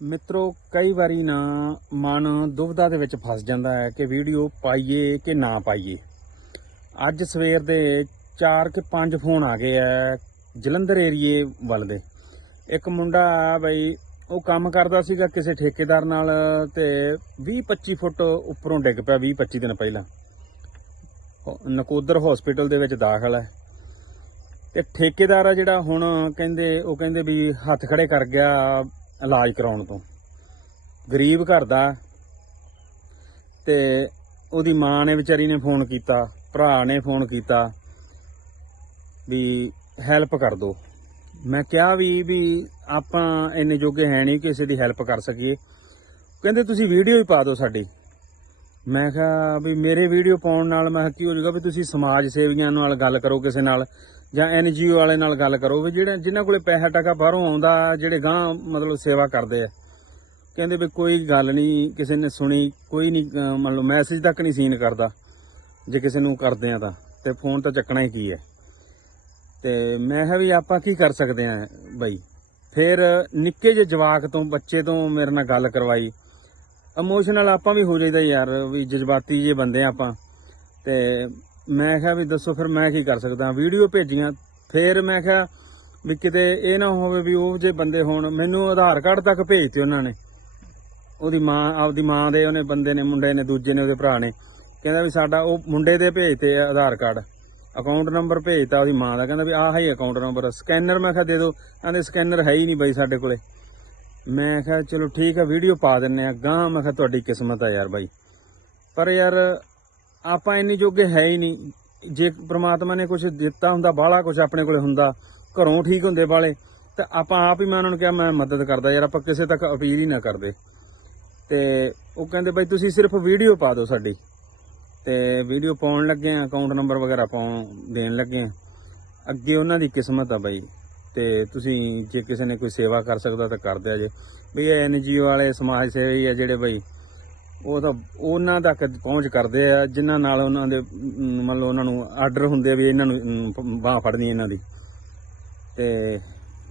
ਮਿੱਤਰੋ, ਕਈ ਵਾਰੀ ਨਾ ਮਨ ਦੁਬਦਾ ਦੇ ਵਿੱਚ ਫਸ ਜਾਂਦਾ ਹੈ ਕਿ ਵੀਡੀਓ ਪਾਈਏ ਕਿ ਨਾ ਪਾਈਏ। ਅੱਜ ਸਵੇਰ ਦੇ 4 ਕਿ 5 ਫੋਨ ਆ ਗਏ ਆ ਜਲੰਧਰ ਏਰੀਏ ਵੱਲ ਦੇ। ਇੱਕ ਮੁੰਡਾ ਬਈ, ਉਹ ਕੰਮ ਕਰਦਾ ਸੀਗਾ ਕਿਸੇ ਠੇਕੇਦਾਰ ਨਾਲ ਤੇ 20 25 ਫੁੱਟ ਉੱਪਰੋਂ ਡਿੱਗ ਪਿਆ 20 25 ਦਿਨ ਪਹਿਲਾਂ। ਨਕੋਦਰ ਹਸਪੀਟਲ ਦੇ ਵਿੱਚ ਦਾਖਲ ਹੈ ਤੇ ਠੇਕੇਦਾਰ ਆ ਜਿਹੜਾ ਹੁਣ ਕਹਿੰਦੇ, ਉਹ ਕਹਿੰਦੇ ਵੀ ਹੱਥ ਖੜੇ ਕਰ ਗਿਆ ਇਲਾਜ ਕਰਾਉਣ ਤੋਂ। ਗਰੀਬ ਘਰ ਦਾ। ਤੇ ਉਹਦੀ ਮਾਂ ਨੇ ਵਿਚਾਰੀ ਨੇ ਫੋਨ ਕੀਤਾ, ਭਰਾ ਨੇ ਫੋਨ ਕੀਤਾ ਵੀ ਹੈਲਪ ਕਰ ਦੋ। ਮੈਂ ਕਿਹਾ ਵੀ ਵੀ ਆਪਾਂ ਇੰਨੇ ਜੋਗੇ ਹੈ ਨਹੀਂ ਕਿਸੇ ਦੀ ਹੈਲਪ ਕਰ ਸਕੀਏ। ਕਹਿੰਦੇ, ਤੁਸੀਂ ਵੀਡੀਓ ਹੀ ਪਾ ਦਿਓ ਸਾਡੀ। ਮੈਂ ਕਿਹਾ ਵੀ ਮੇਰੇ ਵੀਡੀਓ ਪਾਉਣ ਨਾਲ ਮੈਂ ਕੀ ਹੋ ਜਾਊਗਾ ਵੀ ਤੁਸੀਂ ਸਮਾਜ ਸੇਵੀਆਂ ਨਾਲ ਗੱਲ ਕਰੋ ਕਿਸੇ ਨਾਲ? ਜਾਂ ਐਨਜੀਓ ਵਾਲੇ ਨਾਲ ਗੱਲ ਕਰੋ ਵੀ ਜਿਹੜੇ ਜਿਨ੍ਹਾਂ ਕੋਲੇ ਪੈਸਾ ਟਕਾ ਬਾਹਰੋਂ ਆਉਂਦਾ, ਜਿਹੜੇ ਗਾਂ ਮਤਲਬ ਸੇਵਾ ਕਰਦੇ ਆ। ਕਹਿੰਦੇ ਵੀ ਕੋਈ ਗੱਲ ਨਹੀਂ ਕਿਸੇ ਨੇ ਸੁਣੀ, ਕੋਈ ਨਹੀਂ ਅਹ ਮੰਨ ਲਓ ਮੈਸੇਜ ਤੱਕ ਨਹੀਂ ਸੀਨ ਕਰਦਾ, ਜੇ ਕਿਸੇ ਨੂੰ ਕਰਦੇ ਆ ਤਾਂ। ਤੇ ਫੋਨ ਤਾਂ ਚੱਕਣਾ ਹੀ ਕੀ ਹੈ। ਤੇ ਮੈਂ ਕਿਹਾ ਵੀ ਆਪਾਂ ਕੀ ਕਰ ਸਕਦੇ ਆ ਬਈ? ਫਿਰ ਨਿੱਕੇ ਜਿਹੇ ਜਵਾਕ ਤੋਂ, ਬੱਚੇ ਤੋਂ ਮੇਰੇ ਨਾਲ ਗੱਲ ਕਰਵਾਈ। ਇਮੋਸ਼ਨਲ ਆਪਾਂ ਵੀ ਹੋ ਜਾਈਦਾ ਯਾਰ, ਵੀ ਜਜ਼ਬਾਤੀ ਜੇ ਬੰਦੇ ਆ ਆਪਾਂ। ਤੇ ਮੈਂ ਕਿਹਾ ਵੀ ਦੱਸੋ ਫਿਰ ਮੈਂ ਕੀ ਕਰ ਸਕਦਾ, ਵੀਡੀਓ ਭੇਜੀਆਂ। ਫਿਰ ਮੈਂ ਕਿਹਾ ਵੀ ਕਿਤੇ ਇਹ ਨਾ ਹੋਵੇ ਵੀ ਉਹ ਜੇ ਬੰਦੇ ਹੋਣ, ਮੈਨੂੰ ਆਧਾਰ ਕਾਰਡ ਤੱਕ ਭੇਜਤੇ ਉਹਨਾਂ ਨੇ। ਉਹਦੀ ਮਾਂ, ਆਪਦੀ ਮਾਂ ਦੇ ਉਹਨੇ ਬੰਦੇ ਨੇ, ਮੁੰਡੇ ਨੇ, ਦੂਜੇ ਨੇ, ਉਹਦੇ ਭਰਾ ਨੇ। ਕਹਿੰਦਾ ਵੀ ਸਾਡਾ ਉਹ ਮੁੰਡੇ ਦੇ ਭੇਜਤੇ ਆਧਾਰ ਕਾਰਡ। ਅਕਾਊਂਟ ਨੰਬਰ ਭੇਜਤਾ ਉਹਦੀ ਮਾਂ ਦਾ। ਕਹਿੰਦਾ ਵੀ ਆਹ ਹੀ ਅਕਾਊਂਟ ਨੰਬਰ ਸਕੈਨਰ ਮੈਂ ਕਿਹਾ ਦੇ ਦਿਓ। ਕਹਿੰਦੇ ਸਕੈਨਰ ਹੈ ਹੀ ਨਹੀਂ ਬਾਈ ਸਾਡੇ ਕੋਲੇ। ਮੈਂ ਕਿਹਾ ਚਲੋ ਠੀਕ ਹੈ ਵੀਡੀਓ ਪਾ ਦਿੰਨੇ ਆ। ਗਾਂ ਮੈਂ ਕਿਹਾ ਤੁਹਾਡੀ ਕਿਸਮਤ ਆ ਯਾਰ ਬਾਈ। ਪਰ ਯਾਰ ਆਪਾਂ ਇੰਨੀ ਜੋਗੇ ਹੈ ਹੀ ਨਹੀਂ। ਜੇ ਪ੍ਰਮਾਤਮਾ ਨੇ ਕੁਝ ਦਿੱਤਾ ਹੁੰਦਾ, ਬਾਹਲਾ ਕੁਝ ਆਪਣੇ ਕੋਲੇ ਹੁੰਦਾ, ਘਰੋਂ ਠੀਕ ਹੁੰਦੇ ਬਾਲੇ ਤਾਂ ਆਪਾਂ ਆਪ ਹੀ ਮੈਂ ਉਹਨਾਂ ਨੂੰ ਕਿਹਾ, ਮੈਂ ਮਦਦ ਕਰਦਾ ਯਾਰ, ਆਪਾਂ ਕਿਸੇ ਤੱਕ ਅਪੀਲ ਹੀ ਨਾ ਕਰਦੇ। ਤੇ ਉਹ ਕਹਿੰਦੇ, ਬਈ ਤੁਸੀਂ ਸਿਰਫ ਵੀਡੀਓ ਪਾ ਦਿਓ ਸਾਡੀ। ਤੇ ਵੀਡੀਓ ਪਾਉਣ ਲੱਗੇ ਆ ਅਕਾਊਂਟ ਨੰਬਰ ਵਗੈਰਾ ਪਾਉਣ, ਦੇਣ ਲੱਗੇ ਆ। ਅੱਗੇ ਉਹਨਾਂ ਦੀ ਕਿਸਮਤ ਆ ਬਾਈ, ਤੇ ਤੁਸੀਂ ਜੇ ਕਿਸੇ ਨੇ ਕੋਈ ਸੇਵਾ ਕਰ ਸਕਦਾ ਤਾਂ ਕਰ ਦਿਆ ਜੇ। ਵੀ ਇਹ ਐਨਜੀਓ ਵਾਲੇ, ਸਮਾਜ ਸੇਵੀ ਆ ਜਿਹੜੇ ਬਈ ਉਹ ਤਾਂ ਉਹਨਾਂ ਤੱਕ ਪਹੁੰਚ ਕਰਦੇ ਆ ਜਿਨ੍ਹਾਂ ਨਾਲ ਉਹਨਾਂ ਦੇ ਅਮ, ਮੰਨ ਲਓ ਉਹਨਾਂ ਨੂੰ ਆਰਡਰ ਹੁੰਦੇ ਆ ਵੀ ਇਹਨਾਂ ਨੂੰ ਬਾਹ ਫੜਨੀ ਇਹਨਾਂ ਦੀ। ਤੇ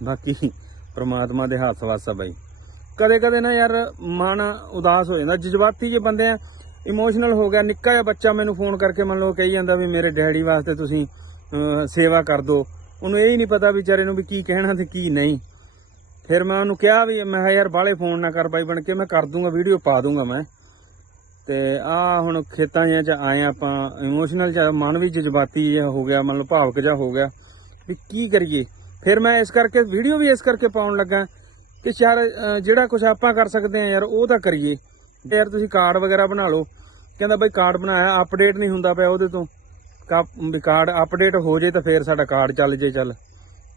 ਬਾਕੀ ਪ੍ਰਮਾਤਮਾ ਦੇ ਹੱਥ ਵਾਸਾ ਬਾਈ। ਕਦੇ ਕਦੇ ਨਾ ਯਾਰ ਮਨ ਉਦਾਸ ਹੋ ਜਾਂਦਾ। ਜਜ਼ਬਾਤੀ ਜੇ ਬੰਦੇ ਆ ਇਮੋਸ਼ਨਲ ਹੋ ਗਿਆ ਨਿੱਕਾ ਜਿਹਾ ਬੱਚਾ ਮੈਨੂੰ ਫੋਨ ਕਰਕੇ ਮੰਨ ਲਓ ਕਹੀ ਜਾਂਦਾ ਵੀ ਮੇਰੇ ਡੈਡੀ ਵਾਸਤੇ ਤੁਸੀਂ ਸੇਵਾ ਕਰ ਦਿਓ ਉਹਨੂੰ ਇਹ ਹੀ ਨਹੀਂ ਪਤਾ ਵਿਚਾਰੇ ਨੂੰ ਵੀ ਕੀ ਕਹਿਣਾ ਤੇ ਕੀ ਨਹੀਂ। ਫਿਰ ਮੈਂ ਉਹਨੂੰ ਕਿਹਾ ਵੀ ਮੈਂ ਕਿਹਾ ਯਾਰ ਬਾਹਲੇ ਫੋਨ ਨਾ ਕਰ ਬਾਈ ਬਣ ਕੇ ਮੈਂ ਕਰ ਦੂੰਗਾ ਵੀਡੀਓ ਪਾ ਦੂੰਗਾ ਮੈਂ। ਤੇ ਆ ਹੁਣ ਖੇਤਾਂ ਜਿਹਾ ਚ ਆਏ ਆਪਾਂ ਇਮੋਸ਼ਨਲ ਜਿਹਾ ਮਨ ਵੀ ਜਜ਼ਬਾਤੀ ਹੋ ਗਿਆ ਮੰਨ ਲਓ ਭਾਵਕ ਜਿਹਾ ਹੋ ਗਿਆ ਵੀ ਕੀ ਕਰੀਏ। ਫਿਰ ਮੈਂ ਇਸ ਕਰਕੇ ਵੀਡੀਓ ਵੀ ਇਸ ਕਰਕੇ ਪਾਉਣ ਲੱਗਾ ਕਿ ਯਾਰ ਜਿਹੜਾ ਕੁਝ ਆਪਾਂ ਕਰ ਸਕਦੇ ਆ ਯਾਰ, ਉਹ ਤਾਂ ਕਰੀਏ। ਤੇ ਯਾਰ ਤੁਸੀਂ ਕਾਰਡ ਵਗੈਰਾ ਬਣਾ ਲਓ। ਕਹਿੰਦਾ ਬਈ ਕਾਰਡ ਬਣਾਇਆ ਅਪਡੇਟ ਨਹੀਂ ਹੁੰਦਾ ਪਿਆ ਉਹਦੇ ਤੋਂ। ਕਾ- ਵੀ ਕਾਰਡ ਅਪਡੇਟ ਹੋ ਜੇ ਤਾਂ ਫੇਰ ਸਾਡਾ ਕਾਰਡ ਚੱਲ ਜੇ, ਚੱਲ।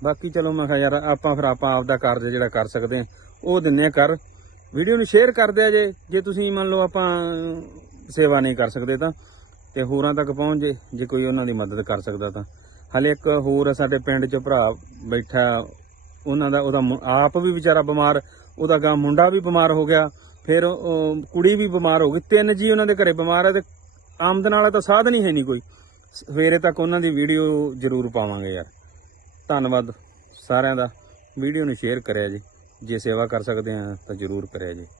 ਬਾਕੀ ਚਲੋ ਮੈਂ ਕਿਹਾ ਯਾਰ, ਆਪਾਂ ਫਿਰ ਆਪਾਂ ਆਪਦਾ ਕਾਰਜ ਜਿਹੜਾ ਕਰ ਸਕਦੇ ਆ, ਉਹ ਦਿੰਨੇ ਆ ਕਰ ਵੀਡੀਓ ਨੂੰ ਸ਼ੇਅਰ ਕਰ ਦਿਆ ਜੇ ਜੇ ਤੁਸੀਂ ਮੰਨ ਲਓ ਆਪਾਂ ਸੇਵਾ ਨਹੀਂ ਕਰ ਸਕਦੇ ਤਾਂ, ਤੇ ਹੋਰਾਂ ਤੱਕ ਪਹੁੰਚ ਜੇ ਜੇ ਕੋਈ ਉਹਨਾਂ ਦੀ ਮਦਦ ਕਰ ਸਕਦਾ ਤਾਂ। ਹਲੇ ਇੱਕ ਹੋਰ ਆ ਸਾਡੇ ਪਿੰਡ 'ਚ ਭਰਾ ਬੈਠਾ, ਉਹਨਾਂ ਦਾ ਉਹਦਾ ਮੁ- ਆਪ ਵੀ ਵਿਚਾਰਾ ਬਿਮਾਰ, ਉਹਦਾ ਗਾਂ ਮੁੰਡਾ ਵੀ ਬਿਮਾਰ ਹੋ ਗਿਆ, ਫਿਰ ਉਹ ਕੁੜੀ ਵੀ ਬਿਮਾਰ ਹੋ ਗਈ, ਤਿੰਨ ਜੀ ਉਹਨਾਂ ਦੇ ਘਰੇ ਬਿਮਾਰ ਆ ਤੇ ਆਮਦਨ ਵਾਲਾ ਤਾਂ ਸਾਧਨ ਹੀ ਹੈ ਨਹੀਂ ਕੋਈ। ਸਵੇਰੇ ਤੱਕ ਉਹਨਾਂ ਦੀ ਵੀਡੀਓ ਜ਼ਰੂਰ ਪਾਵਾਂਗੇ ਯਾਰ। ਧੰਨਵਾਦ ਸਾਰਿਆਂ ਦਾ, ਵੀਡੀਓ ਨੂੰ ਸ਼ੇਅਰ ਕਰਿਆ ਜੀ। ਜੇ ਸੇਵਾ ਕਰ ਸਕਦੇ ਆ ਤਾਂ ਜ਼ਰੂਰ ਕਰਿਆ ਜੀ।